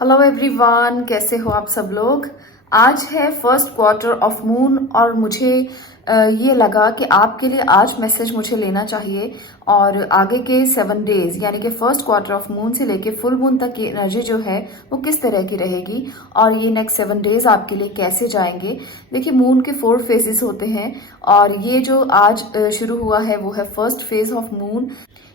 Hello everyone, कैसे हो आप सब लोग। आज है फर्स्ट क्वार्टर ऑफ मून और मुझे ये लगा कि आपके लिए आज मैसेज मुझे लेना चाहिए और आगे के 7 डेज यानी कि फर्स्ट क्वार्टर ऑफ मून से लेके फुल मून तक की एनर्जी जो है वो किस तरह की रहेगी और ये नेक्स्ट 7 डेज आपके लिए कैसे जाएंगे। देखिए, मून के 4 फेजेस होते हैं और ये जो आज शुरू हुआ है वो है फर्स्ट फेज ऑफ मून।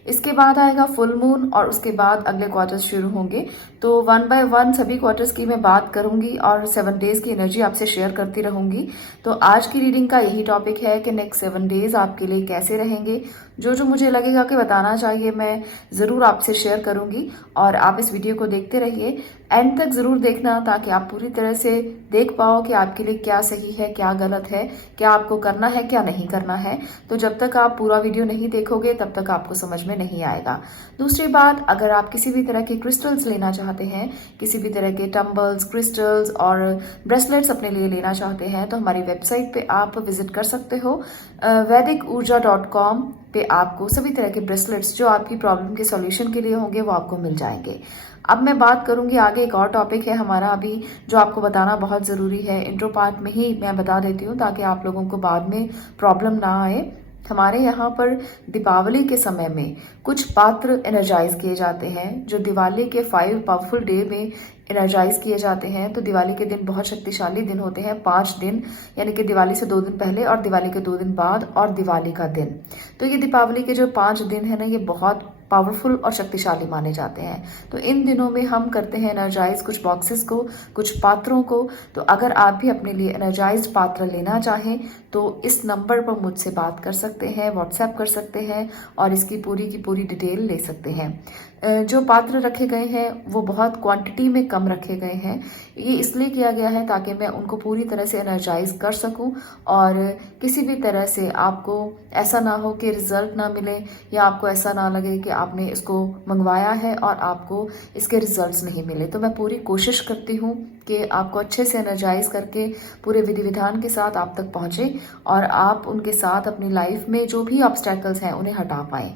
इसके बाद आएगा फुल मून और उसके बाद अगले क्वार्टर्स शुरू होंगे। तो 1 बाय 1 सभी क्वार्टर्स की मैं बात करूंगी और 7 डेज की एनर्जी आपसे शेयर करती रहूंगी। तो आज की रीडिंग का यही टॉपिक है कि नेक्स्ट 7 डेज आपके लिए कैसे रहेंगे। जो मुझे लगेगा कि बताना चाहिए मैं ज़रूर आपसे शेयर करूंगी और आप इस वीडियो को देखते रहिए, एंड तक ज़रूर देखना ताकि आप पूरी तरह से देख पाओ कि आपके लिए क्या सही है, क्या गलत है, क्या आपको करना है, क्या नहीं करना है। तो जब तक आप पूरा वीडियो नहीं देखोगे तब तक आपको समझ में नहीं आएगा। दूसरी बात, अगर आप किसी भी तरह के क्रिस्टल्स लेना चाहते हैं, किसी भी तरह के टम्बल्स, क्रिस्टल्स और ब्रेसलेट्स अपने लिए लेना चाहते हैं तो हमारी वेबसाइट पे आप विजिट कर सकते हो। vedikurja.com पे आपको सभी तरह के ब्रेसलेट्स जो आपकी प्रॉब्लम के सॉल्यूशन के लिए होंगे वो आपको मिल जाएंगे। अब मैं बात करूंगी आगे, एक और टॉपिक है हमारा अभी जो आपको बताना बहुत ज़रूरी है। इंट्रो पार्ट में ही मैं बता देती हूँ ताकि आप लोगों को बाद में प्रॉब्लम ना आए। हमारे यहाँ पर दीपावली के समय में कुछ पात्र एनर्जाइज किए जाते हैं जो दिवाली के 5 पावरफुल डे में एनर्जाइज किए जाते हैं। तो दिवाली के दिन बहुत शक्तिशाली दिन होते हैं, 5 दिन, यानी कि दिवाली से 2 दिन पहले और दिवाली के 2 दिन बाद और दिवाली का दिन। तो ये दीपावली के जो 5 दिन है ना, ये बहुत पावरफुल और शक्तिशाली माने जाते हैं। तो इन दिनों में हम करते हैं एनर्जाइज कुछ बॉक्सेस को, कुछ पात्रों को। तो अगर आप भी अपने लिए एनर्जाइज्ड पात्र लेना चाहें तो इस नंबर पर मुझसे बात कर सकते हैं, व्हाट्सएप कर सकते हैं और इसकी पूरी की पूरी डिटेल ले सकते हैं। जो पात्र रखे गए हैं वो बहुत क्वांटिटी में कम रखे गए हैं। ये इसलिए किया गया है ताकि मैं उनको पूरी तरह से एनर्जाइज कर सकूं और किसी भी तरह से आपको ऐसा ना हो कि रिजल्ट ना मिले या आपको ऐसा ना लगे कि आपने इसको मंगवाया है और आपको इसके रिजल्ट्स नहीं मिले। तो मैं पूरी कोशिश करती हूँ कि आपको अच्छे से एनर्जाइज करके पूरे विधि विधान के साथ आप तक पहुँचे और आप उनके साथ अपनी लाइफ में जो भी ऑब्स्टेकल्स हैं उन्हें हटा पाएं।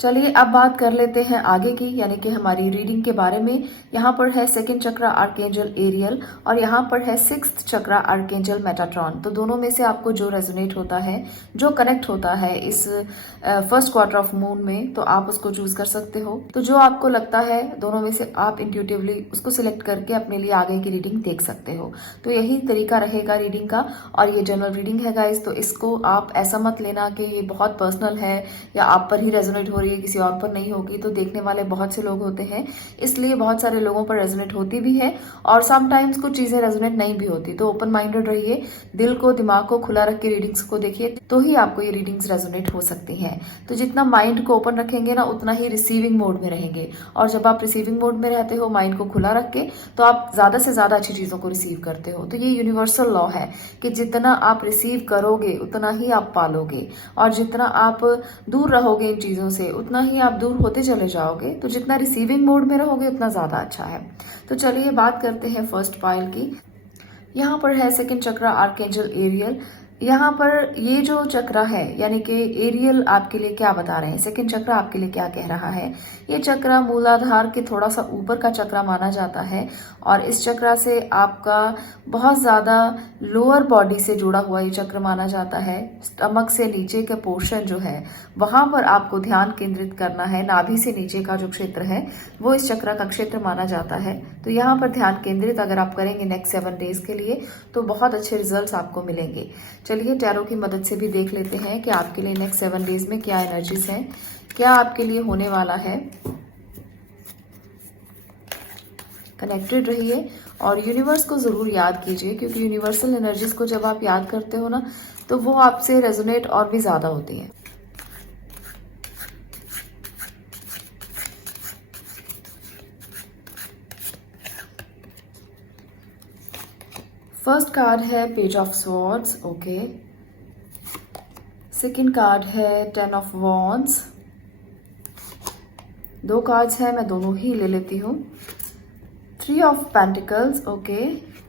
चलिए अब बात कर लेते हैं आगे की, यानी कि हमारी रीडिंग के बारे में। यहाँ पर है सेकंड चक्रा आर्कएंजल एरियल और यहाँ पर है 6th चक्रा आर्कएंजल मेटाट्रॉन। तो दोनों में से आपको जो रेजोनेट होता है, जो कनेक्ट होता है इस फर्स्ट क्वार्टर ऑफ मून में, तो आप उसको चूज कर सकते हो। तो जो आपको लगता है दोनों में से आप इंट्यूटिवली उसको सिलेक्ट करके अपने लिए आगे की रीडिंग देख सकते हो। तो यही तरीका रहेगा रीडिंग का और ये जनरल रीडिंग है गाइज। तो इसको आप ऐसा मत लेना कि ये बहुत पर्सनल है या आप पर ही रेजोनेट हो रही है, किसी और पर नहीं होगी। तो देखने वाले बहुत से लोग होते हैं, इसलिए बहुत सारे लोगों पर रेजोनेट होती भी है और समटाइम्स कुछ चीजें रेजोनेट नहीं भी होती। तो ओपन माइंडेड रहिए, दिल को दिमाग को खुला रख के रीडिंग्स को देखिए, तो ही आपको ये रीडिंग्स रेजोनेट हो सकती हैं। तो जितना माइंड को ओपन रखेंगे ना उतना ही रिसीविंग मोड में रहेंगे और जब आप रिसीविंग मोड में रहते हो माइंड को खुला रख के, तो आप ज्यादा से ज्यादा अच्छी चीजों को रिसीव करते हो। तो ये यूनिवर्सल लॉ है कि जितना आप रिसीव करोगे उतना ही आप पालोगे और जितना आप दूर रहोगे इन चीजों से उतना ही आप दूर होते चले जाओगे। तो जितना रिसीविंग मोड में रहोगे उतना ज्यादा अच्छा है। तो चलिए बात करते हैं फर्स्ट पाइल की। यहाँ पर है सेकंड चक्रा आर्कएंजल एरियल। यहाँ पर ये जो चक्र है यानी कि एरियल आपके लिए क्या बता रहे हैं, सेकंड चक्र आपके लिए क्या कह रहा है। ये चक्र मूलाधार के थोड़ा सा ऊपर का चक्र माना जाता है और इस चक्र से आपका बहुत ज्यादा लोअर बॉडी से जुड़ा हुआ ये चक्र माना जाता है। स्टमक से नीचे का पोर्शन जो है वहां पर आपको ध्यान केंद्रित करना है। नाभि से नीचे का जो क्षेत्र है वो इस चक्र का क्षेत्र माना जाता है। तो यहाँ पर ध्यान केंद्रित अगर आप करेंगे नेक्स्ट 7 डेज के लिए तो बहुत अच्छे रिजल्ट्स आपको मिलेंगे। चलिए टैरो की मदद से भी देख लेते हैं कि आपके लिए नेक्स्ट 7 डेज में क्या एनर्जीज हैं, क्या आपके लिए होने वाला है। कनेक्टेड रहिए और यूनिवर्स को जरूर याद कीजिए, क्योंकि यूनिवर्सल एनर्जीज को जब आप याद करते हो ना तो वो आपसे रेजोनेट और भी ज्यादा होती है। फर्स्ट कार्ड है page of swords, okay. Second card है 10 ऑफ वॉन्ड्स। 2 कार्ड्स हैं, मैं दोनों ही ले लेती हूँ। 3 ऑफ पेंटिकल्स, ओके,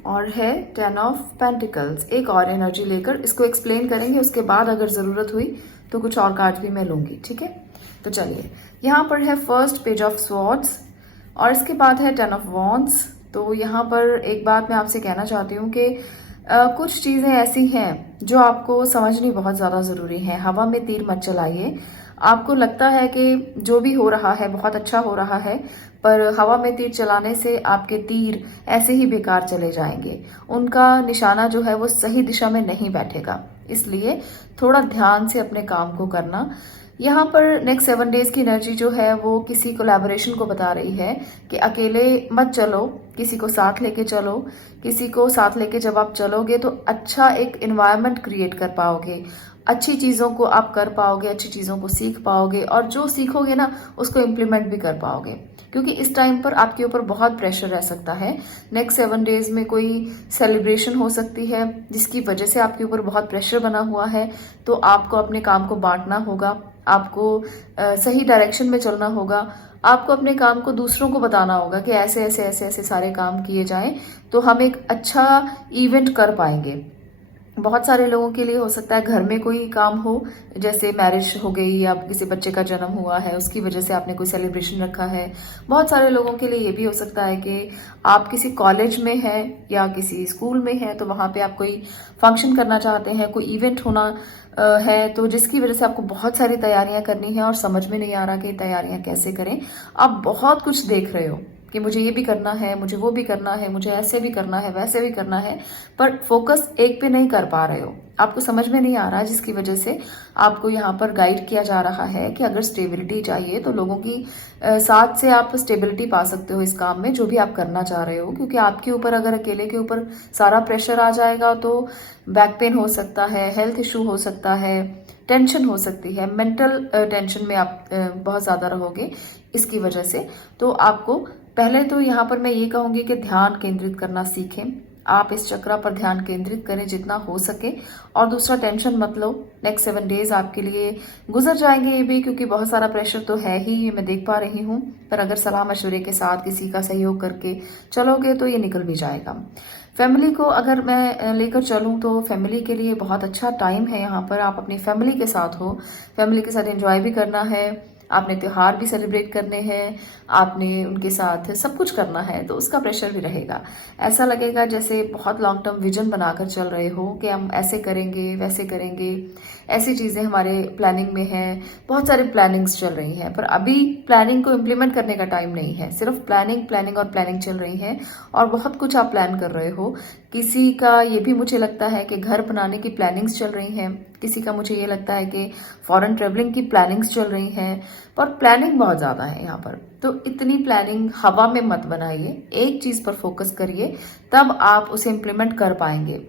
और है 10 ऑफ पेंटिकल्स। एक और एनर्जी लेकर इसको एक्सप्लेन करेंगे, उसके बाद अगर जरूरत हुई तो कुछ और कार्ड भी मैं लूंगी, ठीक है। तो चलिए, यहाँ पर है फर्स्ट पेज ऑफ स्वॉर्ड्स और इसके बाद है 10 ऑफ वॉन्ड्स। तो यहाँ पर एक बात मैं आपसे कहना चाहती हूँ कि कुछ चीज़ें ऐसी हैं जो आपको समझनी बहुत ज़्यादा ज़रूरी है। हवा में तीर मत चलाइए। आपको लगता है कि जो भी हो रहा है बहुत अच्छा हो रहा है, पर हवा में तीर चलाने से आपके तीर ऐसे ही बेकार चले जाएंगे। उनका निशाना जो है वो सही दिशा में नहीं बैठेगा। इसलिए थोड़ा ध्यान से अपने काम को करना। यहाँ पर नेक्स्ट 7 डेज की एनर्जी जो है वो किसी कोलैबोरेशन को बता रही है कि अकेले मत चलो, किसी को साथ लेके चलो। किसी को साथ लेके जब आप चलोगे तो अच्छा एक एनवायरनमेंट क्रिएट कर पाओगे, अच्छी चीज़ों को आप कर पाओगे, अच्छी चीज़ों को सीख पाओगे, और जो सीखोगे ना उसको इम्प्लीमेंट भी कर पाओगे। क्योंकि इस टाइम पर आपके ऊपर बहुत प्रेशर रह सकता है। नेक्स्ट 7 डेज में कोई सेलिब्रेशन हो सकती है जिसकी वजह से आपके ऊपर बहुत प्रेशर बना हुआ है। तो आपको अपने काम को बांटना होगा, आपको सही डायरेक्शन में चलना होगा, आपको अपने काम को दूसरों को बताना होगा कि ऐसे ऐसे ऐसे ऐसे सारे काम किए जाएं तो हम एक अच्छा इवेंट कर पाएंगे। बहुत सारे लोगों के लिए हो सकता है घर में कोई काम हो, जैसे मैरिज हो गई या किसी बच्चे का जन्म हुआ है उसकी वजह से आपने कोई सेलिब्रेशन रखा है। बहुत सारे लोगों के लिए ये भी हो सकता है कि आप किसी कॉलेज में हैं या किसी स्कूल में हैं तो वहाँ पे आप कोई फंक्शन करना चाहते हैं, कोई इवेंट होना है, तो जिसकी वजह से आपको बहुत सारी तैयारियां करनी है और समझ में नहीं आ रहा कि तैयारियां कैसे करें। आप बहुत कुछ देख रहे हो कि मुझे ये भी करना है, मुझे वो भी करना है, मुझे ऐसे भी करना है, वैसे भी करना है, पर फोकस एक पे नहीं कर पा रहे हो, आपको समझ में नहीं आ रहा, जिसकी वजह से आपको यहाँ पर गाइड किया जा रहा है कि अगर स्टेबिलिटी चाहिए तो लोगों की साथ से आप स्टेबिलिटी पा सकते हो इस काम में जो भी आप करना चाह रहे हो। क्योंकि आपके ऊपर अगर अकेले के ऊपर सारा प्रेशर आ जाएगा तो बैक पेन हो सकता है, हेल्थ इशू हो सकता है, टेंशन हो सकती है, मेंटल टेंशन में आप बहुत ज़्यादा रहोगे इसकी वजह से। तो आपको पहले तो यहाँ पर मैं ये कहूँगी कि ध्यान केंद्रित करना सीखें। आप इस चक्र पर ध्यान केंद्रित करें जितना हो सके, और दूसरा टेंशन मत लो। नेक्स्ट 7 डेज आपके लिए गुजर जाएंगे ये भी, क्योंकि बहुत सारा प्रेशर तो है ही, ये मैं देख पा रही हूँ, पर अगर सलाह मशवरे के साथ किसी का सहयोग करके चलोगे तो ये निकल भी जाएगा। फैमिली को अगर मैं लेकर चलूँ तो फैमिली के लिए बहुत अच्छा टाइम है यहाँ पर। आप अपनी फैमिली के साथ हो, फैमिली के साथ एंजॉय भी करना है, आपने त्योहार भी सेलिब्रेट करने हैं, आपने उनके साथ सब कुछ करना है, तो उसका प्रेशर भी रहेगा। ऐसा लगेगा जैसे बहुत लॉन्ग टर्म विजन बनाकर चल रहे हो कि हम ऐसे करेंगे, वैसे करेंगे, ऐसी चीज़ें हमारे प्लानिंग में हैं, बहुत सारी प्लानिंग्स चल रही हैं, पर अभी प्लानिंग को इम्प्लीमेंट करने का टाइम नहीं है। सिर्फ प्लानिंग प्लानिंग और प्लानिंग चल रही है, और बहुत कुछ आप प्लान कर रहे हो। किसी का ये भी मुझे लगता है कि घर बनाने की प्लानिंग्स चल रही हैं, किसी का मुझे ये लगता है कि फॉरेन ट्रेवलिंग की प्लानिंग्स चल रही हैं, पर प्लानिंग बहुत ज़्यादा है यहाँ पर। तो इतनी प्लानिंग हवा में मत बनाइए, एक चीज़ पर फोकस करिए, तब आप उसे इम्प्लीमेंट कर पाएंगे।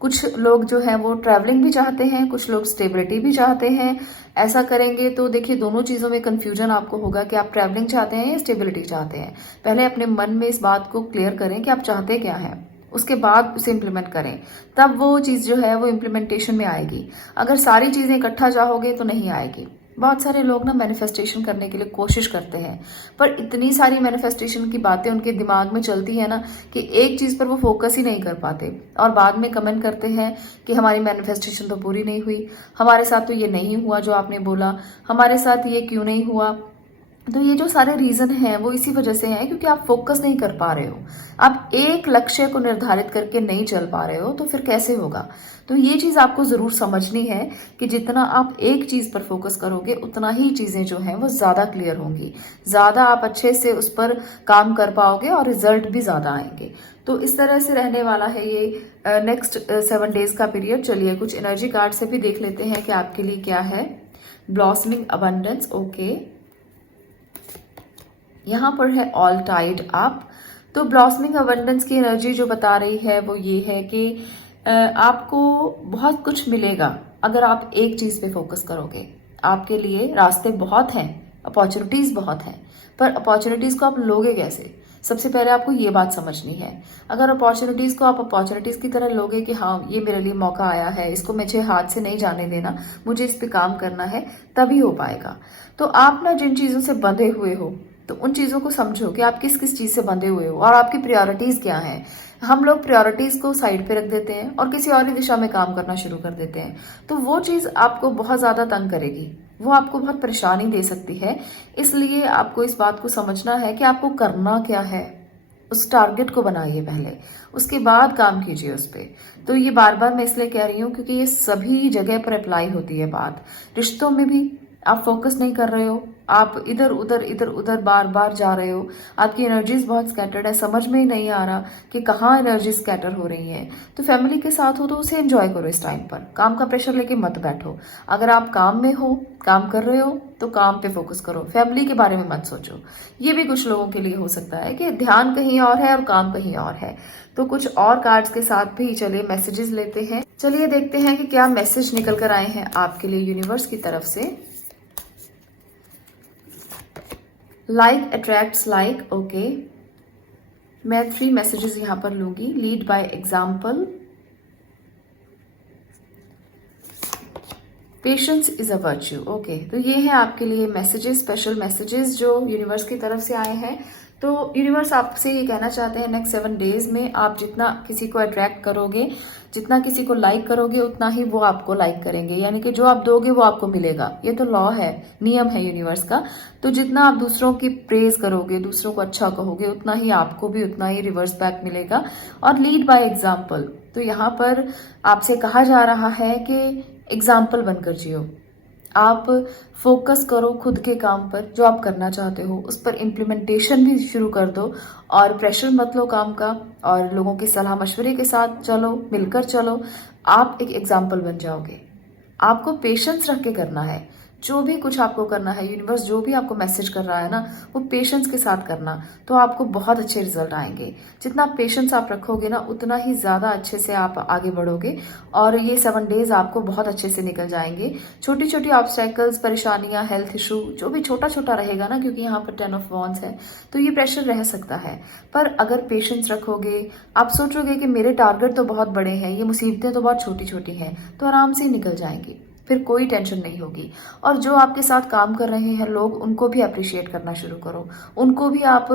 कुछ लोग जो हैं वो ट्रैवलिंग भी चाहते हैं, कुछ लोग स्टेबिलिटी भी चाहते हैं। ऐसा करेंगे तो देखिए दोनों चीज़ों में कन्फ्यूजन आपको होगा कि आप ट्रैवलिंग चाहते हैं या स्टेबिलिटी चाहते हैं। पहले अपने मन में इस बात को क्लियर करें कि आप चाहते क्या हैं, उसके बाद उसे इम्प्लीमेंट करें, तब वो चीज़ जो है वो इम्प्लीमेंटेशन में आएगी। अगर सारी चीज़ें इकट्ठा चाहोगे तो नहीं आएगी। बहुत सारे लोग ना मैनिफेस्टेशन करने के लिए कोशिश करते हैं, पर इतनी सारी मैनिफेस्टेशन की बातें उनके दिमाग में चलती है ना कि एक चीज़ पर वो फोकस ही नहीं कर पाते, और बाद में कमेंट करते हैं कि हमारी मैनिफेस्टेशन तो पूरी नहीं हुई, हमारे साथ तो ये नहीं हुआ जो आपने बोला, हमारे साथ ये क्यों नहीं हुआ। तो ये जो सारे रीजन हैं वो इसी वजह से हैं क्योंकि आप फोकस नहीं कर पा रहे हो, आप एक लक्ष्य को निर्धारित करके नहीं चल पा रहे हो, तो फिर कैसे होगा। तो ये चीज़ आपको ज़रूर समझनी है कि जितना आप एक चीज़ पर फोकस करोगे उतना ही चीज़ें जो हैं वो ज़्यादा क्लियर होंगी, ज़्यादा आप अच्छे से उस पर काम कर पाओगे और रिजल्ट भी ज़्यादा आएंगे। तो इस तरह से रहने वाला है ये नेक्स्ट 7 डेज का पीरियड। चलिए कुछ एनर्जी कार्ड से भी देख लेते हैं कि आपके लिए क्या है। ब्लॉसमिंग अबंडेंस, ओके, यहाँ पर है ऑल टाइड अप। तो ब्लॉसमिंग अबंडेंस की एनर्जी जो बता रही है वो ये है कि आपको बहुत कुछ मिलेगा अगर आप एक चीज़ पे फोकस करोगे। आपके लिए रास्ते बहुत हैं, अपॉर्चुनिटीज़ बहुत हैं, पर अपॉर्चुनिटीज़ को आप लोगे कैसे, सबसे पहले आपको ये बात समझनी है। अगर अपॉर्चुनिटीज़ को आप अपॉर्चुनिटीज़ की तरह लोगे कि हाँ ये मेरे लिए मौका आया है, इसको मुझे हाथ से नहीं जाने देना, मुझे इस पे काम करना है, तभी हो पाएगा। तो आप ना जिन चीज़ों से बंधे हुए हो तो उन चीज़ों को समझो कि आप किस किस चीज़ से बंधे हुए हो और आपकी प्रायोरिटीज़ क्या हैं। हम लोग प्रायोरिटीज़ को साइड पे रख देते हैं और किसी और ही दिशा में काम करना शुरू कर देते हैं, तो वो चीज़ आपको बहुत ज़्यादा तंग करेगी। वो आपको बहुत परेशानी दे सकती है। इसलिए आपको इस बात को समझना है कि आपको करना क्या है। उस टारगेट को बनाइए पहले, उसके बाद काम कीजिए उस पे। तो ये बार बार मैं इसलिए कह रही हूँ क्योंकि ये सभी जगह पर अप्लाई होती है बात। रिश्तों में भी आप फोकस नहीं कर रहे हो, आप इधर उधर बार बार जा रहे हो, आपकी एनर्जीज बहुत स्कैटर्ड है, समझ में ही नहीं आ रहा कि कहाँ एनर्जी स्कैटर हो रही है। तो फैमिली के साथ हो तो उसे एंजॉय करो इस टाइम पर, काम का प्रेशर लेके मत बैठो। अगर आप काम में हो, काम कर रहे हो, तो काम पे फोकस करो, फैमिली के बारे में मत सोचो। ये भी कुछ लोगों के लिए हो सकता है कि ध्यान कहीं और है और काम कहीं और है। तो कुछ और कार्ड्स के साथ भी चलिए मैसेजेस लेते हैं। चलिए देखते हैं कि क्या मैसेज निकल कर आए हैं आपके लिए यूनिवर्स की तरफ से। Like attracts like, okay. मैं 3 मैसेजेस यहां पर लूंगी। Lead by example, patience is a virtue, okay. तो ये है आपके लिए मैसेजेस, स्पेशल मैसेजेस जो यूनिवर्स की तरफ से आए हैं। तो यूनिवर्स आपसे ये कहना चाहते हैं नेक्स्ट 7 डेज में आप जितना किसी को अट्रैक्ट करोगे, जितना किसी को लाइक करोगे, उतना ही वो आपको लाइक करेंगे। यानी कि जो आप दोगे वो आपको मिलेगा। ये तो लॉ है, नियम है यूनिवर्स का। तो जितना आप दूसरों की प्रेज करोगे, दूसरों को अच्छा कहोगे, उतना ही आपको भी उतना ही रिवर्स बैक मिलेगा। और लीड बाय एग्जाम्पल, तो यहाँ पर आपसे कहा जा रहा है कि एग्जाम्पल बनकर जियो। आप फोकस करो खुद के काम पर, जो आप करना चाहते हो उस पर इम्प्लीमेंटेशन भी शुरू कर दो। और प्रेशर मत लो काम का, और लोगों की सलाह मशवरे के साथ चलो, मिलकर चलो। आप एक एग्जाम्पल बन जाओगे। आपको पेशेंस रख के करना है। जो भी कुछ आपको करना है, यूनिवर्स जो भी आपको मैसेज कर रहा है ना, वो पेशेंस के साथ करना, तो आपको बहुत अच्छे रिजल्ट आएंगे। जितना पेशेंस आप रखोगे ना, उतना ही ज्यादा अच्छे से आप आगे बढ़ोगे। और ये 7 डेज आपको बहुत अच्छे से निकल जाएंगे। छोटी छोटी ऑब्स्टेकल्स, परेशानियां, हेल्थ इशू, जो भी छोटा छोटा रहेगा ना, क्योंकि यहाँ पर 10 ऑफ वॉन्ड्स है, तो ये प्रेशर रह सकता है। पर अगर पेशेंस रखोगे, आप सोचोगे कि मेरे टारगेट तो बहुत बड़े हैं, ये मुसीबतें तो बहुत छोटी छोटी हैं, तो आराम से निकल जाएंगी। फिर कोई टेंशन नहीं होगी। और जो आपके साथ काम कर रहे हैं लोग, उनको भी अप्रिशिएट करना शुरू करो। उनको भी आप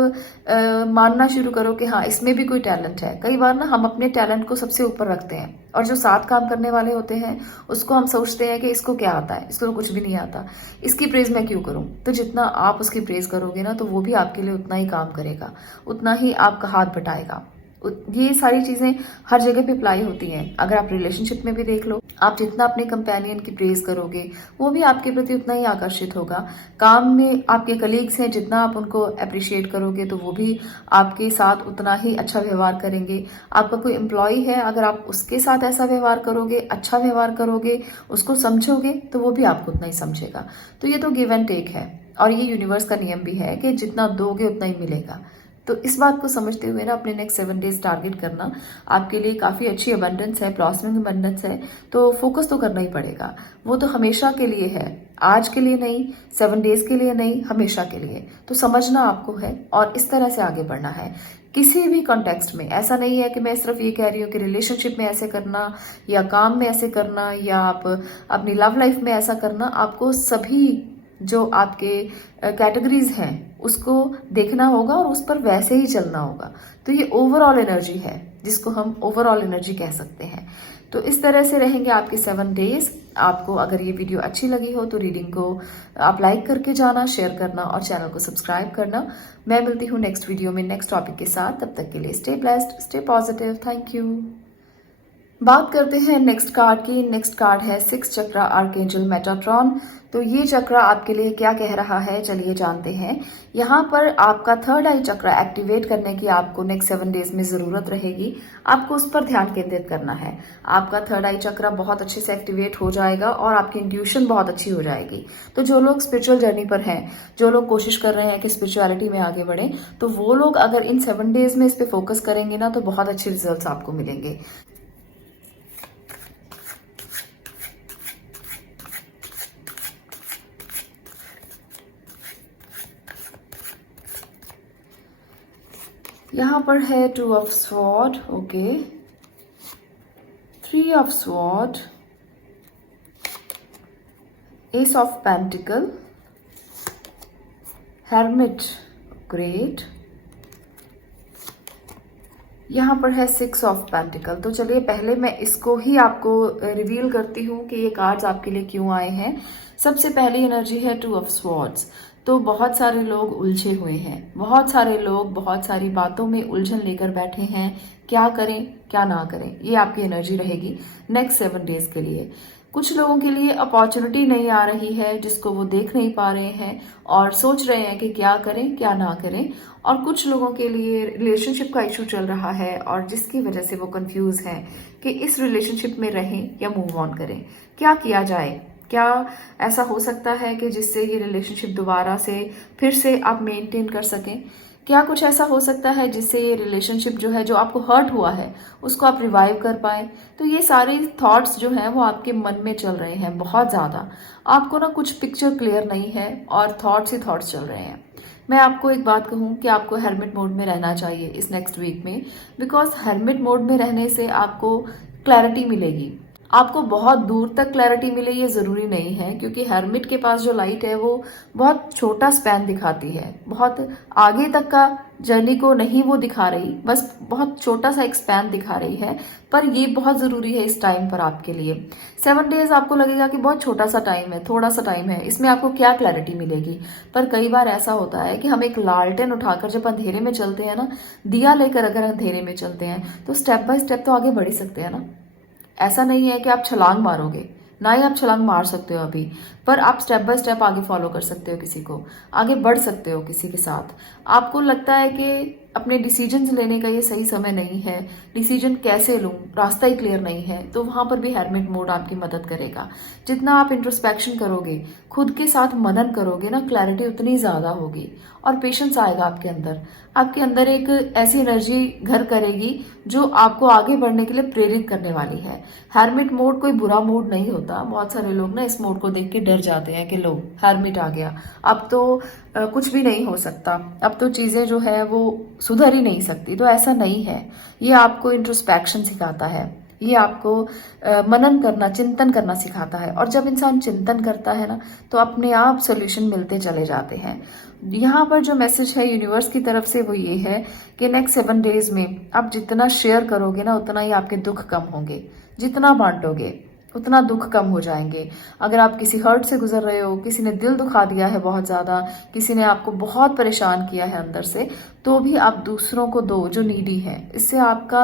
मानना शुरू करो कि हाँ, इसमें भी कोई टैलेंट है। कई बार ना हम अपने टैलेंट को सबसे ऊपर रखते हैं, और जो साथ काम करने वाले होते हैं उसको हम सोचते हैं कि इसको क्या आता है, इसको तो कुछ भी नहीं आता, इसकी प्रेज मैं क्यों करूं। तो जितना आप उसकी प्रेज करोगे ना, तो वो भी आपके लिए उतना ही काम करेगा, उतना ही आपका हाथ बटाएगा। ये सारी चीजें हर जगह पे अप्लाई होती हैं। अगर आप रिलेशनशिप में भी देख लो, आप जितना अपने कंपेनियन की प्रेज करोगे, वो भी आपके प्रति उतना ही आकर्षित होगा। काम में आपके कलीग्स हैं, जितना आप उनको अप्रिशिएट करोगे, तो वो भी आपके साथ उतना ही अच्छा व्यवहार करेंगे। आपका कोई एम्प्लॉय है, अगर आप उसके साथ ऐसा व्यवहार करोगे, अच्छा व्यवहार करोगे, उसको समझोगे, तो वो भी आपको उतना ही समझेगा। तो ये तो गिव एंड टेक है, और ये यूनिवर्स का नियम भी है कि जितना दोगे उतना ही मिलेगा। तो इस बात को समझते हुए ना, अपने नेक्स्ट 7 डेज टारगेट करना आपके लिए काफी अच्छी अबंडेंस है, ब्लॉसमिंग अबंडेंस है। तो फोकस तो करना ही पड़ेगा। वो तो हमेशा के लिए है, आज के लिए नहीं, 7 डेज के लिए नहीं, हमेशा के लिए। तो समझना आपको है और इस तरह से आगे बढ़ना है। किसी भी कॉन्टेक्स्ट में ऐसा नहीं है कि मैं सिर्फ ये कह रही हूँ कि रिलेशनशिप में ऐसे करना, या काम में ऐसे करना, या आप अपनी लव लाइफ में ऐसा करना। आपको सभी जो आपके कैटेगरीज हैं उसको देखना होगा और उस पर वैसे ही चलना होगा। तो ये ओवरऑल एनर्जी है, जिसको हम ओवरऑल एनर्जी कह सकते हैं। तो इस तरह से रहेंगे आपके 7 डेज। आपको अगर ये वीडियो अच्छी लगी हो तो रीडिंग को आप लाइक करके जाना, शेयर करना और चैनल को सब्सक्राइब करना। मैं मिलती हूँ नेक्स्ट वीडियो में नेक्स्ट टॉपिक के साथ। तब तक के लिए stay blessed, stay positive, thank you. बात करते हैं नेक्स्ट कार्ड की। नेक्स्ट कार्ड है 6 चक्रा आर्कएंजल मेटाट्रॉन। तो ये चक्र आपके लिए क्या कह रहा है, चलिए जानते हैं। यहाँ पर आपका 3rd आई चक्र एक्टिवेट करने की आपको नेक्स्ट 7 डेज में जरूरत रहेगी। आपको उस पर ध्यान केंद्रित करना है। आपका 3rd आई चक्र बहुत अच्छे से एक्टिवेट हो जाएगा और आपकी इंट्यूशन बहुत अच्छी हो जाएगी। तो जो लोग स्पिरिचुअल जर्नी पर हैं, जो लोग कोशिश कर रहे हैं कि स्पिरिचुअलिटी में आगे बढ़े, तो वो लोग अगर इन 7 डेज में इस पे फोकस करेंगे ना, तो बहुत अच्छे रिजल्ट आपको मिलेंगे। यहाँ पर है 2 of sword, okay, 3 of sword, ace of pentacle, hermit, great. यहाँ पर है 6 ऑफ पेंटिकल। तो चलिए पहले मैं इसको ही आपको रिवील करती हूँ कि ये कार्ड्स आपके लिए क्यों आए हैं। सबसे पहली एनर्जी है टू ऑफ स्वॉर्ड्स। तो बहुत सारे लोग उलझे हुए हैं, बहुत सारे लोग बहुत सारी बातों में उलझन लेकर बैठे हैं, क्या करें क्या ना करें, ये आपकी एनर्जी रहेगी नेक्स्ट 7 डेज के लिए। कुछ लोगों के लिए अपॉर्चुनिटी नहीं आ रही है जिसको वो देख नहीं पा रहे हैं और सोच रहे हैं कि क्या करें क्या ना करें, और कुछ लोगों के लिए रिलेशनशिप का इशू चल रहा है और जिसकी वजह से वो कंफ्यूज हैं कि इस रिलेशनशिप में रहें या मूव ऑन करें, क्या किया जाए। क्या ऐसा हो सकता है कि जिससे ये रिलेशनशिप दोबारा से फिर से आप मेंटेन कर सकें? क्या कुछ ऐसा हो सकता है जिससे ये रिलेशनशिप जो है, जो आपको हर्ट हुआ है, उसको आप रिवाइव कर पाए? तो ये सारे थॉट्स जो हैं वो आपके मन में चल रहे हैं बहुत ज़्यादा। आपको ना कुछ पिक्चर क्लियर नहीं है और थॉट्स ही थॉट्स चल रहे हैं। मैं आपको एक बात कहूँ कि आपको हेरमिट मोड में रहना चाहिए इस नेक्स्ट वीक में, बिकॉज हेरमिट मोड में रहने से आपको क्लैरिटी मिलेगी। आपको बहुत दूर तक क्लैरिटी मिले ये ज़रूरी नहीं है, क्योंकि हेरमिट के पास जो लाइट है वो बहुत छोटा स्पैन दिखाती है, बहुत आगे तक का जर्नी को नहीं वो दिखा रही, बस बहुत छोटा सा एक स्पैन दिखा रही है। पर ये बहुत ज़रूरी है इस टाइम पर आपके लिए। 7 डेज आपको लगेगा कि बहुत छोटा सा टाइम है, थोड़ा सा टाइम है, इसमें आपको क्या क्लैरिटी मिलेगी। पर कई बार ऐसा होता है कि हम एक लालटेन उठाकर जब अंधेरे में चलते हैं ना, दिया लेकर अगर अंधेरे में चलते हैं तो स्टेप बाय स्टेप तो आगे बढ़ ही सकते हैं ना। ऐसा नहीं है कि आप छलांग मारोगे, ना ही आप छलांग मार सकते हो अभी, पर आप स्टेप बाय स्टेप आगे फॉलो कर सकते हो, किसी को आगे बढ़ सकते हो किसी के साथ। आपको लगता है कि अपने डिसीजंस लेने का ये सही समय नहीं है, डिसीजन कैसे लूं, रास्ता ही क्लियर नहीं है, तो वहां पर भी हेरमिट मोड आपकी मदद करेगा। जितना आप इंट्रोस्पेक्शन करोगे, खुद के साथ मनन करोगे ना, क्लैरिटी उतनी ज्यादा होगी और पेशेंस आएगा आपके अंदर। आपके अंदर एक ऐसी एनर्जी घर करेगी जो आपको आगे बढ़ने के लिए प्रेरित करने वाली है। हेरमिट मोड कोई बुरा मोड नहीं होता। बहुत सारे लोग ना इस मोड को देख के डर जाते हैं कि लो हेरमिट आ गया, अब तो कुछ भी नहीं हो सकता, अब तो चीजें जो है वो सुधर ही नहीं सकती। तो ऐसा नहीं है। ये आपको इंट्रोस्पेक्शन सिखाता है, ये आपको मनन करना, चिंतन करना सिखाता है। और जब इंसान चिंतन करता है ना, तो अपने आप सोल्यूशन मिलते चले जाते हैं। यहाँ पर जो मैसेज है यूनिवर्स की तरफ से वो ये है कि नेक्स्ट 7 डेज में आप जितना शेयर करोगे ना, उतना ही आपके दुख कम होंगे। जितना बांटोगे उतना दुख कम हो जाएंगे। अगर आप किसी हर्ट से गुजर रहे हो, किसी ने दिल दुखा दिया है बहुत ज्यादा, किसी ने आपको बहुत परेशान किया है अंदर से, तो भी आप दूसरों को दो जो नीडी है। इससे आपका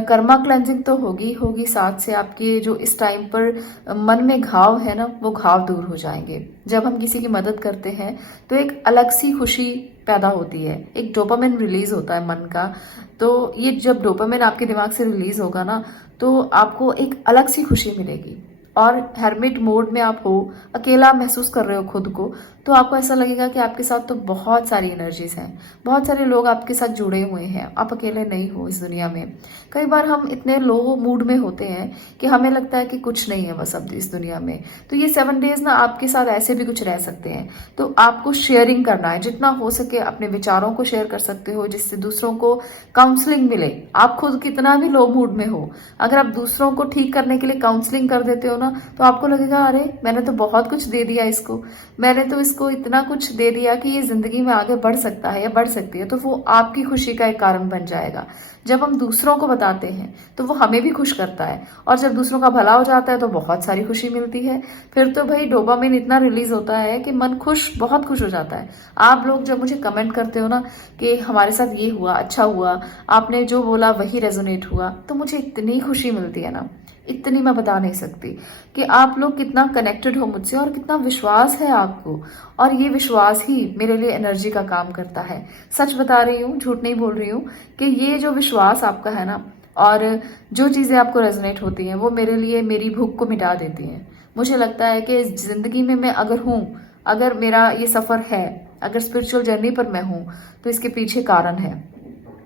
कर्मा क्लेंजिंग तो होगी होगी, साथ से आपके जो इस टाइम पर मन में घाव है ना, वो घाव दूर हो जाएंगे। जब हम किसी की मदद करते हैं तो एक अलग सी खुशी पैदा होती है, एक डोपामिन रिलीज होता है मन का। तो ये जब डोपामिन आपके दिमाग से रिलीज होगा ना, तो आपको एक अलग सी खुशी मिलेगी। और हेरमिट मोड में आप हो, अकेला महसूस कर रहे हो खुद को, तो आपको ऐसा लगेगा कि आपके साथ तो बहुत सारी एनर्जीज हैं, बहुत सारे लोग आपके साथ जुड़े हुए हैं, आप अकेले नहीं हो इस दुनिया में। कई बार हम इतने लो मूड में होते हैं कि हमें लगता है कि कुछ नहीं है बस अब इस दुनिया में। तो ये 7 डेज ना आपके साथ ऐसे भी कुछ रह सकते हैं। तो आपको शेयरिंग करना है, जितना हो सके अपने विचारों को शेयर कर सकते हो, जिससे दूसरों को काउंसलिंग मिले। आप खुद कितना भी लो मूड में हो, अगर आप दूसरों को ठीक करने के लिए काउंसलिंग कर देते हो ना, तो आपको लगेगा अरे मैंने तो बहुत कुछ दे दिया इसको, मैंने तो इसको इतना कुछ दे दिया कि ये जिंदगी में आगे बढ़ सकता है या बढ़ सकती है। तो वो आपकी खुशी का एक कारण बन जाएगा। जब हम दूसरों को बताते हैं तो वो हमें भी खुश करता है, और जब दूसरों का भला हो जाता है तो बहुत सारी खुशी मिलती है। फिर तो भाई डोपामिन इतना रिलीज होता है कि मन खुश, बहुत खुश हो जाता है। आप लोग जब मुझे कमेंट करते हो ना कि हमारे साथ ये हुआ, अच्छा हुआ, आपने जो बोला वही रेजोनेट हुआ, तो मुझे इतनी खुशी मिलती है ना, इतनी मैं बता नहीं सकती कि आप लोग कितना कनेक्टेड हो मुझसे और कितना विश्वास है आपको। और ये विश्वास ही मेरे लिए एनर्जी का काम करता है। सच बता रही हूँ, झूठ नहीं बोल रही हूँ, कि ये जो विश्वास आपका है ना, और जो चीजें आपको रेजोनेट होती हैं, वो मेरे लिए मेरी भूख को मिटा देती हैं। मुझे लगता है कि इस जिंदगी में मैं अगर हूँ, अगर मेरा ये सफर है, अगर स्पिरिचुअल जर्नी पर मैं हूँ, तो इसके पीछे कारण है।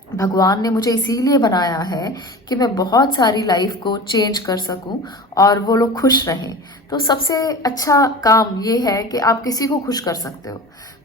भगवान ने मुझे इसीलिए बनाया है कि मैं बहुत सारी लाइफ को चेंज कर सकूं और वो लोग खुश रहें। तो सबसे अच्छा काम ये है कि आप किसी को खुश कर सकते हो।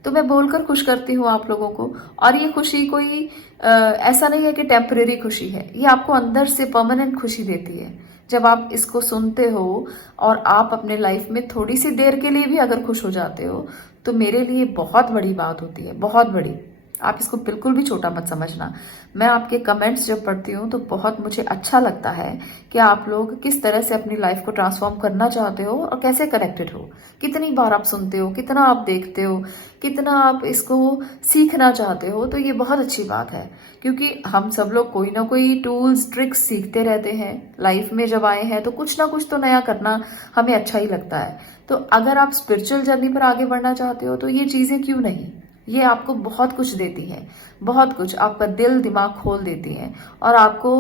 तो मैं बोलकर खुश करती हूँ आप लोगों को। और ये खुशी कोई ऐसा नहीं है कि टेम्परेरी खुशी है, ये आपको अंदर से परमानेंट खुशी देती है। जब आप इसको सुनते हो और आप अपने लाइफ में थोड़ी सी देर के लिए भी अगर खुश हो जाते हो, तो मेरे लिए बहुत बड़ी बात होती है, बहुत बड़ी। आप इसको बिल्कुल भी छोटा मत समझना। मैं आपके कमेंट्स जब पढ़ती हूँ तो बहुत मुझे अच्छा लगता है कि आप लोग किस तरह से अपनी लाइफ को ट्रांसफॉर्म करना चाहते हो और कैसे कनेक्टेड हो। कितनी बार आप सुनते हो, कितना आप देखते हो, कितना आप इसको सीखना चाहते हो। तो ये बहुत अच्छी बात है, क्योंकि हम सब लोग कोई ना कोई टूल्स ट्रिक्स सीखते रहते हैं। लाइफ में जब आए हैं तो कुछ ना कुछ तो नया करना हमें अच्छा ही लगता है। तो अगर आप स्पिरिचुअल जर्नी पर आगे बढ़ना चाहते हो तो ये चीज़ें क्यों नहीं, ये आपको बहुत कुछ देती हैं, बहुत कुछ आपका दिल दिमाग खोल देती हैं और आपको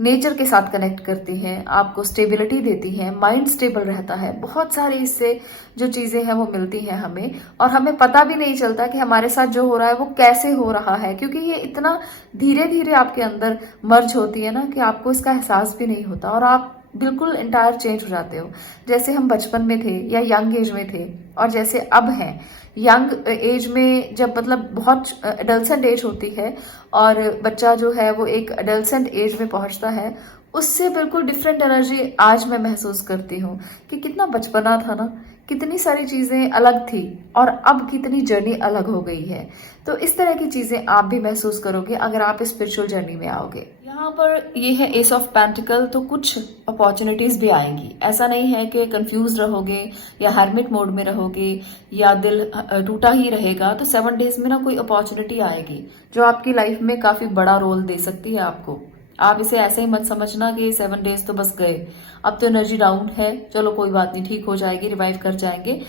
नेचर के साथ कनेक्ट करती हैं, आपको स्टेबिलिटी देती हैं, माइंड स्टेबल रहता है। बहुत सारी इससे जो चीज़ें हैं वो मिलती हैं हमें, और हमें पता भी नहीं चलता कि हमारे साथ जो हो रहा है वो कैसे हो रहा है, क्योंकि ये इतना धीरे धीरे आपके अंदर मर्ज होती है ना कि आपको इसका एहसास भी नहीं होता और आप बिल्कुल इंटायर चेंज हो जाते हो। जैसे हम बचपन में थे या यंग एज में थे और जैसे अब हैं, यंग एज में जब मतलब बहुत एडल्सेंट एज होती है और बच्चा जो है वो एक एडल्सेंट एज में पहुंचता है, उससे बिल्कुल डिफरेंट एनर्जी आज मैं महसूस करती हूँ कि कितना बचपना था ना, कितनी सारी चीज़ें अलग थी और अब कितनी जर्नी अलग हो गई है। तो इस तरह की चीज़ें आप भी महसूस करोगे अगर आप स्पिरिचुअल जर्नी में आओगे। यहाँ पर ये है एस ऑफ पेंटिकल, तो कुछ अपॉर्चुनिटीज भी आएंगी। ऐसा नहीं है कि कंफ्यूज रहोगे या हर्मिट मोड में रहोगे या दिल टूटा ही रहेगा। तो 7 डेज में ना कोई अपॉर्चुनिटी आएगी जो आपकी लाइफ में काफी बड़ा रोल दे सकती है आपको। आप इसे ऐसे ही मत समझना कि 7 डेज तो बस गए, अब तो एनर्जी डाउन है, चलो कोई बात नहीं, ठीक हो जाएगी, रिवाइव कर जाएंगे।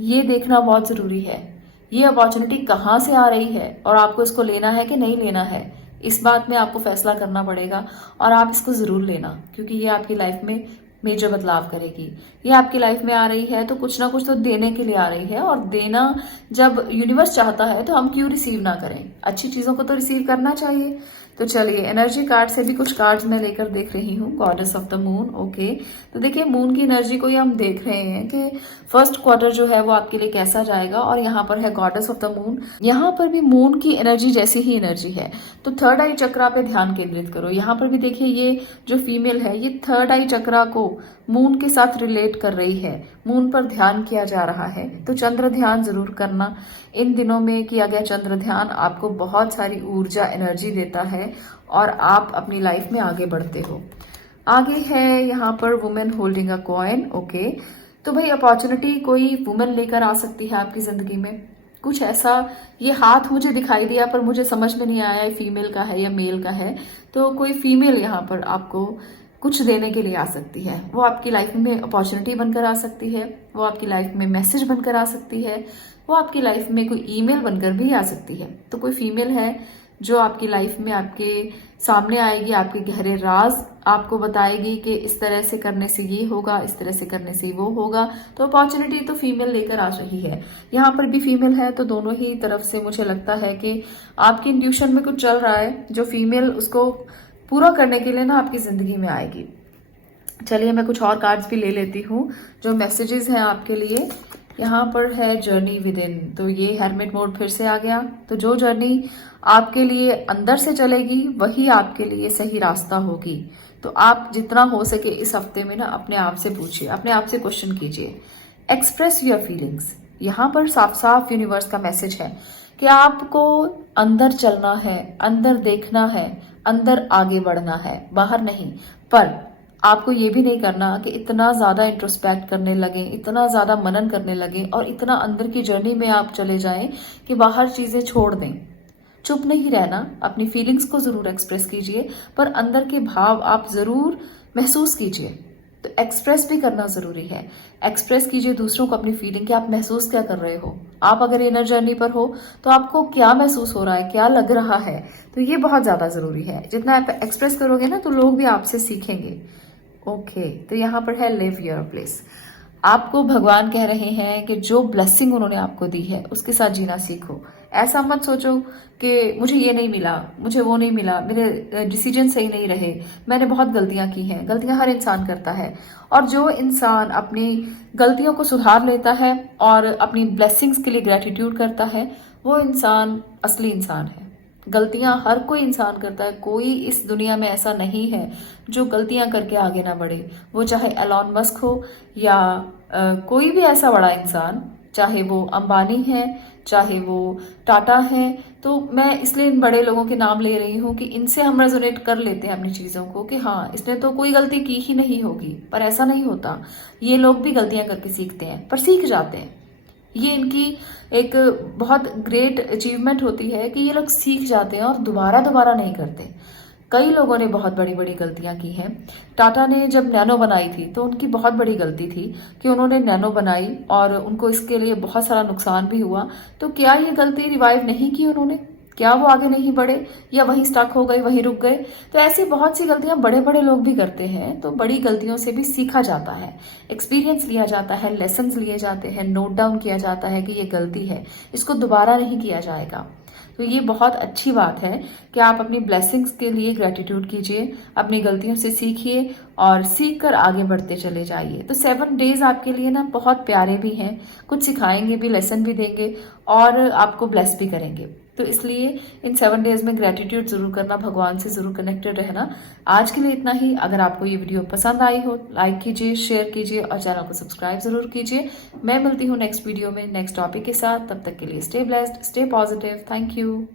ये देखना बहुत जरूरी है ये अपॉर्चुनिटी कहाँ से आ रही है और आपको इसको लेना है कि नहीं लेना है। इस बात में आपको फैसला करना पड़ेगा और आप इसको जरूर लेना, क्योंकि ये आपकी लाइफ में मेजर बदलाव करेगी। ये आपकी लाइफ में आ रही है तो कुछ ना कुछ तो देने के लिए आ रही है, और देना जब यूनिवर्स चाहता है तो हम क्यों रिसीव ना करें। अच्छी चीजों को तो रिसीव करना चाहिए। तो चलिए एनर्जी कार्ड से भी कुछ कार्ड्स मैं लेकर देख रही हूँ। Goddess of the moon, okay. तो देखिए मून की एनर्जी को ही हम देख रहे हैं कि फर्स्ट क्वार्टर जो है वो आपके लिए कैसा जाएगा, और यहाँ पर है गॉडेस ऑफ द मून। यहाँ पर भी मून की एनर्जी जैसी ही एनर्जी है। तो थर्ड आई चक्रा पे ध्यान केंद्रित करो। यहाँ पर भी देखिए ये जो फीमेल है ये थर्ड आई चक्रा को मून के साथ रिलेट कर रही है, मून पर ध्यान किया जा रहा है। तो चंद्र ध्यान जरूर करना। इन दिनों में किया गया चंद्र ध्यान आपको बहुत सारी ऊर्जा एनर्जी देता है और आप अपनी लाइफ में आगे बढ़ते हो। आगे है यहाँ पर women holding a coin, okay. तो भाई अपॉर्चुनिटी कोई वुमेन लेकर आ सकती है आपकी जिंदगी में। कुछ ऐसा, ये हाथ मुझे दिखाई दिया पर मुझे समझ में नहीं आया फीमेल का है या मेल का है। तो कोई फीमेल यहाँ पर आपको कुछ देने के लिए आ सकती है। वो आपकी लाइफ में अपॉर्चुनिटी बनकर आ सकती है, वो आपकी लाइफ में मैसेज बनकर आ सकती है, वो आपकी लाइफ में कोई ईमेल बनकर भी आ सकती है। तो कोई फीमेल है जो आपकी लाइफ में आपके सामने आएगी, आपके गहरे राज आपको बताएगी कि इस तरह से करने से ये होगा, इस तरह से करने से वो होगा। तो अपॉर्चुनिटी तो फीमेल लेकर आ रही है। यहाँ पर भी फीमेल है, तो दोनों ही तरफ से मुझे लगता है कि आपकी इंट्यूशन में कुछ चल रहा है जो फीमेल उसको पूरा करने के लिए ना आपकी जिंदगी में आएगी। चलिए मैं कुछ और कार्ड्स भी ले लेती हूँ जो मैसेजेस हैं आपके लिए। यहाँ पर है जर्नी विद इन, तो ये हेरमिट मोड फिर से आ गया। तो जो जर्नी आपके लिए अंदर से चलेगी वही आपके लिए सही रास्ता होगी। तो आप जितना हो सके इस हफ्ते में ना अपने आप से पूछिए, अपने आप से क्वेश्चन कीजिए, एक्सप्रेस योर फीलिंग्स। यहाँ पर साफ साफ यूनिवर्स का मैसेज है कि आपको अंदर चलना है, अंदर देखना है, अंदर आगे बढ़ना है, बाहर नहीं। पर आपको ये भी नहीं करना कि इतना ज्यादा इंट्रोस्पेक्ट करने लगे, इतना ज्यादा मनन करने लगे और इतना अंदर की जर्नी में आप चले जाएं कि बाहर चीजें छोड़ दें। चुप नहीं रहना, अपनी फीलिंग्स को जरूर एक्सप्रेस कीजिए, पर अंदर के भाव आप जरूर महसूस कीजिए। तो एक्सप्रेस भी करना जरूरी है। एक्सप्रेस कीजिए दूसरों को अपनी फीलिंग कि आप महसूस क्या कर रहे हो। आप अगर इनर जर्नी पर हो तो आपको क्या महसूस हो रहा है, क्या लग रहा है। तो ये बहुत ज्यादा जरूरी है। जितना आप एक्सप्रेस करोगे ना तो लोग भी आपसे सीखेंगे। ओके, तो यहाँ पर है लिव योर प्लेस। आपको भगवान कह रहे हैं कि जो ब्लेसिंग उन्होंने आपको दी है उसके साथ जीना सीखो। ऐसा मत सोचो कि मुझे ये नहीं मिला, मुझे वो नहीं मिला, मेरे डिसीजन सही नहीं रहे, मैंने बहुत गलतियां की हैं। गलतियां हर इंसान करता है, और जो इंसान अपनी गलतियों को सुधार लेता है और अपनी ब्लेसिंग्स के लिए ग्रेटिट्यूड करता है वो इंसान असली इंसान है। गलतियां हर कोई इंसान करता है, कोई इस दुनिया में ऐसा नहीं है जो गलतियां करके आगे ना बढ़े। वो चाहे एलॉन मस्क हो या कोई भी ऐसा बड़ा इंसान, चाहे वो अंबानी है, चाहे वो टाटा है। तो मैं इसलिए इन बड़े लोगों के नाम ले रही हूँ कि इनसे हम रेजोनेट कर लेते हैं अपनी चीज़ों को कि हाँ, इसने तो कोई गलती की ही नहीं होगी, पर ऐसा नहीं होता। ये लोग भी गलतियां करके सीखते हैं, पर सीख जाते हैं। ये इनकी एक बहुत ग्रेट अचीवमेंट होती है कि ये लोग सीख जाते हैं और दोबारा दोबारा नहीं करते। कई लोगों ने बहुत बड़ी बड़ी गलतियां की हैं। टाटा ने जब नैनो बनाई थी तो उनकी बहुत बड़ी गलती थी कि उन्होंने नैनो बनाई और उनको इसके लिए बहुत सारा नुकसान भी हुआ। तो क्या ये गलती रिवाइव नहीं की उन्होंने? क्या वो आगे नहीं बढ़े या वहीं स्टक हो गए, वहीं रुक गए? तो ऐसी बहुत सी गलतियां बड़े बड़े लोग भी करते हैं। तो बड़ी गलतियों से भी सीखा जाता है, एक्सपीरियंस लिया जाता है, लेसन्स लिए जाते हैं, नोट डाउन किया जाता है कि ये गलती है, इसको दोबारा नहीं किया जाएगा। तो ये बहुत अच्छी बात है कि आप अपनी ब्लेसिंग्स के लिए ग्रेटिट्यूड कीजिए, अपनी गलतियों से सीखिए और सीख कर आगे बढ़ते चले जाइए। तो 7 डेज आपके लिए ना बहुत प्यारे भी हैं, कुछ सिखाएंगे भी, लेसन भी देंगे और आपको ब्लेस भी करेंगे। तो इसलिए इन 7 डेज में ग्रेटिट्यूड जरूर करना, भगवान से जरूर कनेक्टेड रहना। आज के लिए इतना ही। अगर आपको ये वीडियो पसंद आई हो, लाइक कीजिए, शेयर कीजिए और चैनल को सब्सक्राइब जरूर कीजिए। मैं मिलती हूँ नेक्स्ट वीडियो में नेक्स्ट टॉपिक के साथ। तब तक के लिए stay blessed, stay positive. Thank you.